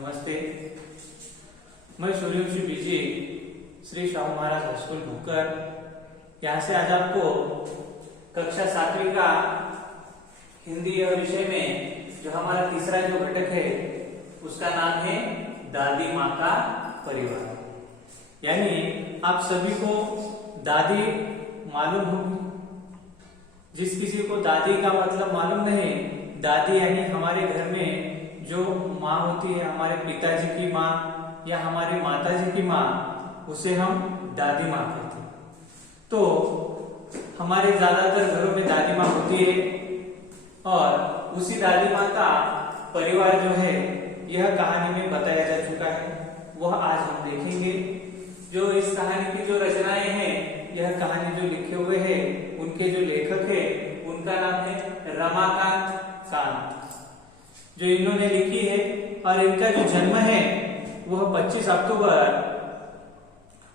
नमस्ते। मैं सूर्यवंशी बीजी Shri Shahu Maharaj high school भूकर, यहाँ से आज आपको कक्षा 7वीं का हिंदी विषय में जो हमारा तीसरा जो घटक है उसका नाम है दादी माँ का परिवार। यानी आप सभी को दादी मालूम होगी। जिस किसी को दादी का मतलब मालूम नहीं, दादी यानी हमारे घर में जो माँ होती है, हमारे पिताजी की माँ या हमारे माताजी की माँ, उसे हम दादी माँ कहते हैं। तो हमारे ज्यादातर घरों में दादी माँ होती है और उसी दादी माँ का परिवार जो है यह कहानी में बताया जा चुका है, वह आज हम देखेंगे। जो इस कहानी की जो रचनाएं हैं, यह कहानी जो लिखे हुए हैं, उनके जो लेखक है उनका नाम है रमाकांत कांत, जो इन्होंने लिखी है। और इनका जो जन्म है वह 25 अक्टूबर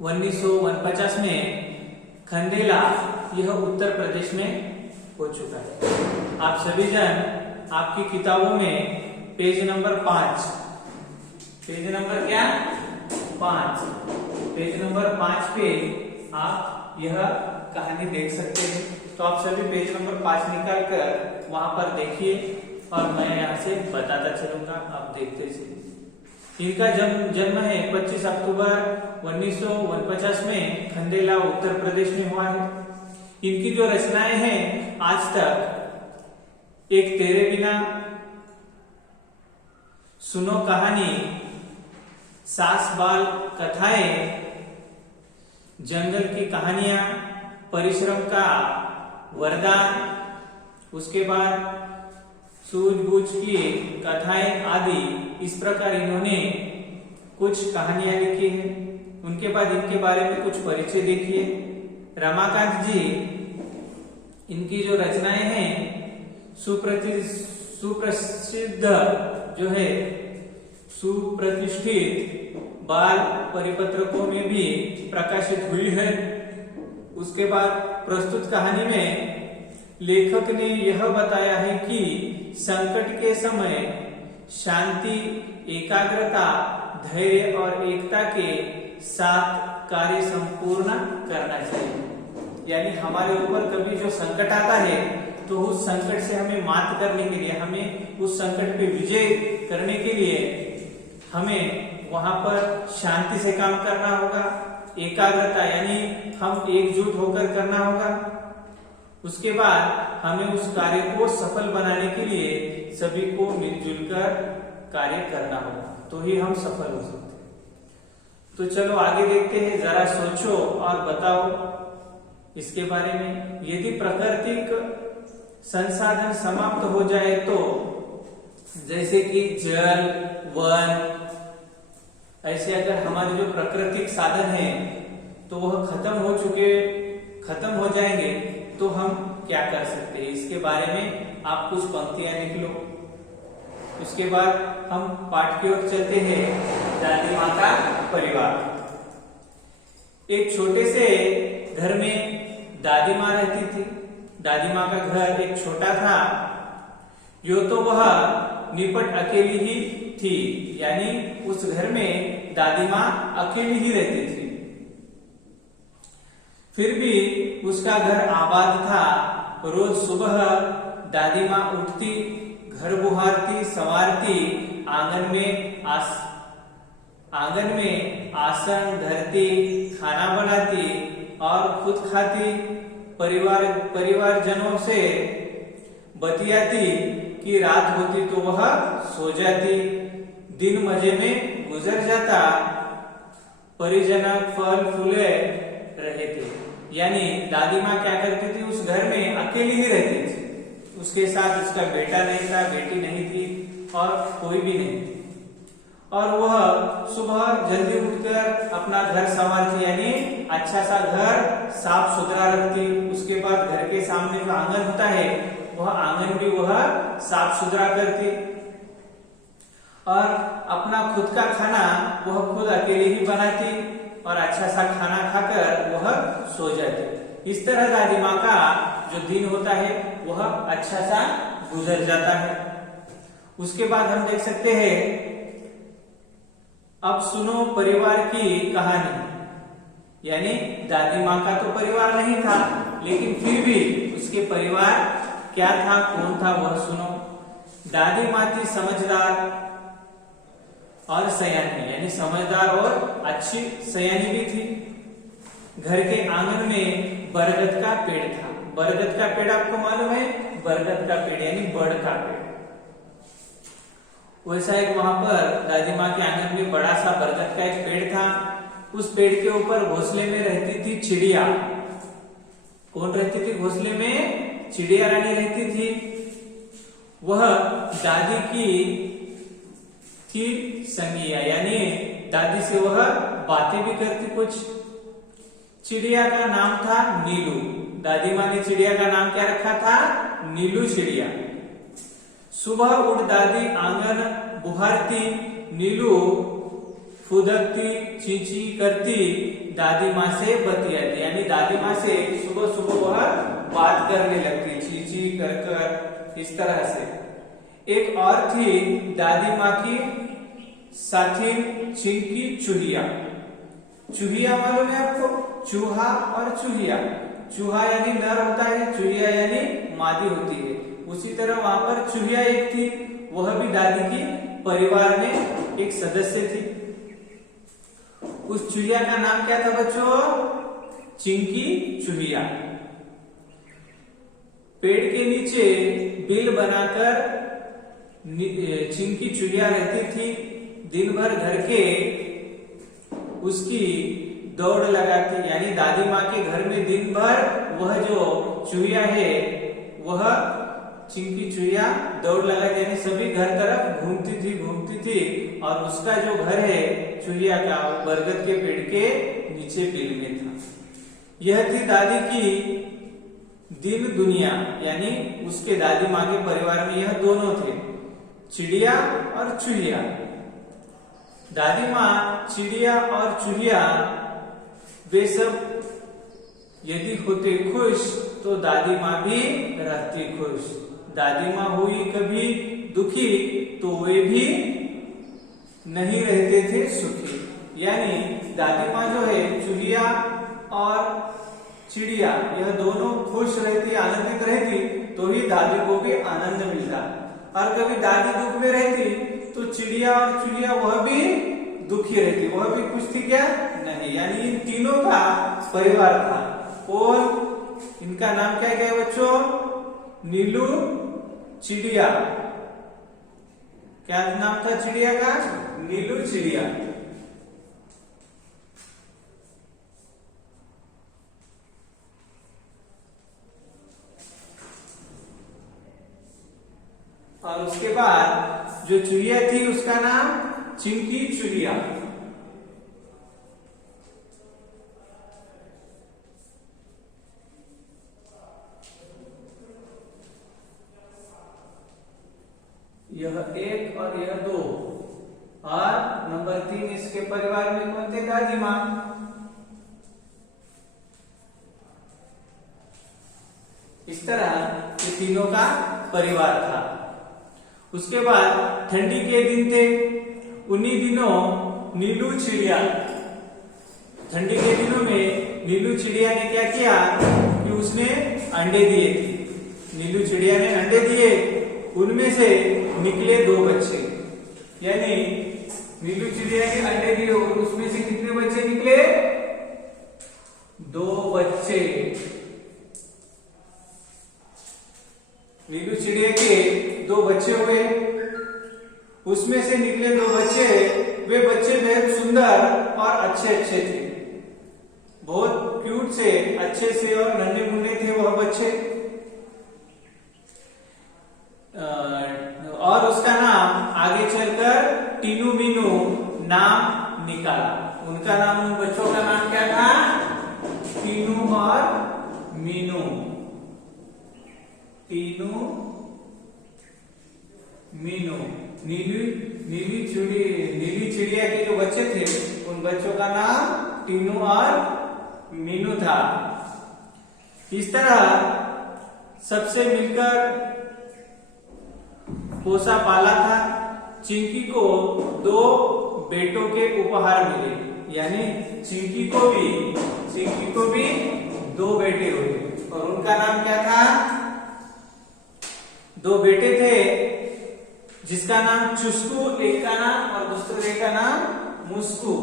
1949 में खंडेला, यह उत्तर प्रदेश में हो चुका है। आप सभी जन आपकी किताबों में पेज नंबर 5, पेज नंबर क्या 5, पेज नंबर 5 पे आप यह कहानी देख सकते हैं। तो आप सभी पेज नंबर 5 निकाल कर वहां पर देखिए और मैं यहाँ से बताता चलूंगा, आप देखते चलिए। इनका जन्म है 25 अक्टूबर 1949 में खंडेला उत्तर प्रदेश में हुआ है। इनकी जो रचनाएं हैं आज तक एक तेरे बिना, सुनो कहानी, सास बाल कथाएं, जंगल की कहानियां, परिश्रम का वरदान, उसके बाद सूझबूझ की कथाएं आदि, इस प्रकार इन्होंने कुछ कहानियां लिखी हैं। उनके बाद इनके बारे में कुछ परिचय देखिए। रमाकांत जी, इनकी जो रचनाएं हैं सुप्रसिद्ध जो है सुप्रतिष्ठित बाल परिपत्रकों में भी प्रकाशित हुई है। उसके बाद प्रस्तुत कहानी में लेखक ने यह बताया है कि संकट के समय शांति, एकाग्रता, धैर्य और एकता के साथ कार्य संपूर्ण करना चाहिए। यानी हमारे ऊपर कभी जो संकट आता है तो उस संकट से हमें मात करने के लिए, हमें उस संकट पे विजय करने के लिए हमें वहां पर शांति से काम करना होगा, एकाग्रता यानी हम एकजुट होकर करना होगा। उसके बाद हमें उस कार्य को सफल बनाने के लिए सभी को मिलजुल कर कार्य करना होगा, तो ही हम सफल हो सकते हैं। तो चलो आगे देखते हैं, जरा सोचो और बताओ इसके बारे में। यदि प्राकृतिक संसाधन समाप्त हो जाए तो, जैसे कि जल, वन, ऐसे अगर हमारे जो प्राकृतिक साधन है तो वह खत्म हो जाएंगे, तो हम क्या कर सकते हैं, इसके बारे में आप कुछ पंक्तियां लिख लो। उसके बाद हम पाठ की ओर चलते हैं। दादी माँ का परिवार। एक छोटे से घर में दादी माँ रहती थी। दादी माँ का घर एक छोटा था, यो तो वह निपट अकेली ही थी, यानी उस घर में दादी माँ अकेली ही रहती थी। फिर भी उसका घर आबाद था। रोज सुबह दादी माँ उठती, घर बुहारती, संवारती, आंगन में आसन धरती, खाना बनाती और खुद खाती। परिवारजनों से बतियाती कि रात होती तो वह सो जाती। दिन मजे में गुजर जाता। परिजनक फल फूले रहे थे। यानी दादी माँ क्या करती थी, उस घर में अकेली ही रहती थी। उसके साथ उसका बेटा नहीं था, बेटी नहीं थी और कोई भी नहीं थी। और वह सुबह जल्दी उठकर अपना घर संभालती, यानी अच्छा सा घर साफ सुथरा रखती। उसके बाद घर के सामने जो आंगन होता है वह आंगन भी वह साफ सुथरा करती और अपना खुद का खाना वह खुद अकेले ही बनाती और अच्छा सा खाना खाकर वह सो जाती। इस तरह दादी माँ का जो दिन होता है वह अच्छा सा गुजर जाता है। उसके बाद हम देख सकते हैं अब सुनो परिवार की कहानी। यानी दादी माँ का तो परिवार नहीं था, लेकिन फिर भी उसके परिवार क्या था, कौन था, वह सुनो। दादी माँ थी समझदार और सयानी, यानी समझदार और अच्छी सयानी भी थी। घर के आंगन में बरगद का पेड़ था। बरगद का पेड़ आपको मालूम है, बरगद का पेड़ यानी बड़ का पेड़। वैसा एक वहां पर दादी माँ के आंगन में बड़ा सा बरगद का एक पेड़ था। उस पेड़ के ऊपर घोंसले में रहती थी चिड़िया। कौन रहती थी घोंसले में? चिड़िया रानी रहती थी। वह दादी की थी संगिया, यानी दादी से वह बातें भी करती कुछ। चिड़िया का नाम था नीलू। दादी माँ ने चिड़िया का नाम क्या रखा था? नीलू चिड़िया। सुबह उठ दादी आंगन बुहारती, नीलू फुदकती, चींची करती, दादी माँ से बतियाती, यानी दादी माँ से सुबह सुबह वह बात करने लगती, चींची कर कर, इस तरह से। एक और थी दादी माँ की साथी चिंकी चूहिया। चूहिया मालूम है आपको? चूहा और चूहिया। चूहा यानी नर होता है, चूहिया यानी मादी होती है। उसी तरह वहां पर चूहिया एक थी, वह भी दादी की परिवार में एक सदस्य थी। उस चूहिया का नाम क्या था बच्चों? चिंकी चूहिया। पेड़ के नीचे बिल बनाकर चिंकी चूहिया रहती थी। दिन भर घर के उसकी दौड़ लगाती, यानी दादी माँ के घर में दिन भर वह जो चूहिया है वह चिंकी चूहिया दौड़ लगाती, यानी सभी घर तरफ घूमती थी। और उसका जो घर है चूहिया का, वो बरगद के पेड़ के नीचे बिल में था। यह थी दादी की दिन दुनिया, यानी उसके दादी माँ के परिवार में यह दोनों थे, चिड़िया और चूहिया। दादी माँ, चिड़िया और चूहिया वे सब यदि होते खुश तो दादी माँ भी रहती खुश। दादी माँ हुई कभी दुखी तो वे भी नहीं रहते थे सुखी। यानी दादी माँ जो है, चूहिया और चिड़िया, यह दोनों खुश रहती, आनंदित रहती तो ही दादी को भी आनंद मिलता। और कभी दादी दुख में रहती तो चिड़िया और चूहिया वह भी दुखी रहती, वह भी खुश थी क्या? नहीं। यानी इन तीनों का परिवार था। और इनका नाम क्या है बच्चों? नीलू चिड़िया। क्या नाम था चिड़िया का? नीलू चिड़िया। और उसके बाद जो चूहिया थी उसका नाम चिंकी चूहिया। यह एक और यह दो। और नंबर 3 इसके परिवार में कौन थे? दादी माँ। इस तरह ये तीनों का परिवार था। उसके बाद ठंडी के दिन थे। उन्हीं दिनों नीलू चिड़िया, ठंडी के दिनों में नीलू चिड़िया ने क्या किया कि उसने अंडे दिए थे। नीलू चिड़िया ने अंडे दिए, उनमें से निकले 2 बच्चे। यानी नीलू चिड़िया ने अंडे दिए और उसमें से कितने बच्चे निकले? 2 बच्चे। नीलू चिड़िया के 2 बच्चे हुए, उसमें से निकले 2 बच्चे। वे बच्चे बेहद सुंदर और अच्छे थे, बहुत क्यूट से, अच्छे से और नन्हे मुन्ने थे वह बच्चे। और उसका नाम आगे चलकर टीनू मीनू नाम निकाला। उनका नाम, उन बच्चों का नाम क्या था? टीनू और मीनू। टीनू मीनू। नीली चिड़िया के जो बच्चे थे उन बच्चों का नाम टीनू और मीनू था। इस तरह सबसे मिलकर पोसा पाला था। चिंकी को 2 बेटों के उपहार मिले, यानी चिंकी को भी 2 बेटे हुए और उनका नाम क्या था? 2 बेटे थे जिसका नाम चुस्कू, एक का नाम और दूसरे का नाम मुस्कू।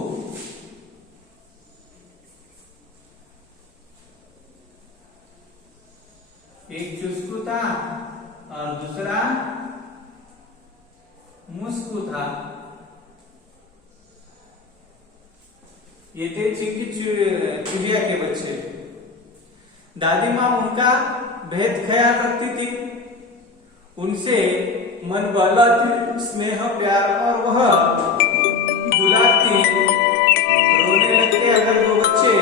एक चुस्कू था और दूसरा मुस्कू था। ये थे चिंकी चिड़िया के बच्चे। दादी माँ उनका बेहद ख्याल रखती थी, उनसे मन बहलाती, स्नेह प्यार और वह दुलारती। रोने लगते अगर 2 बच्चे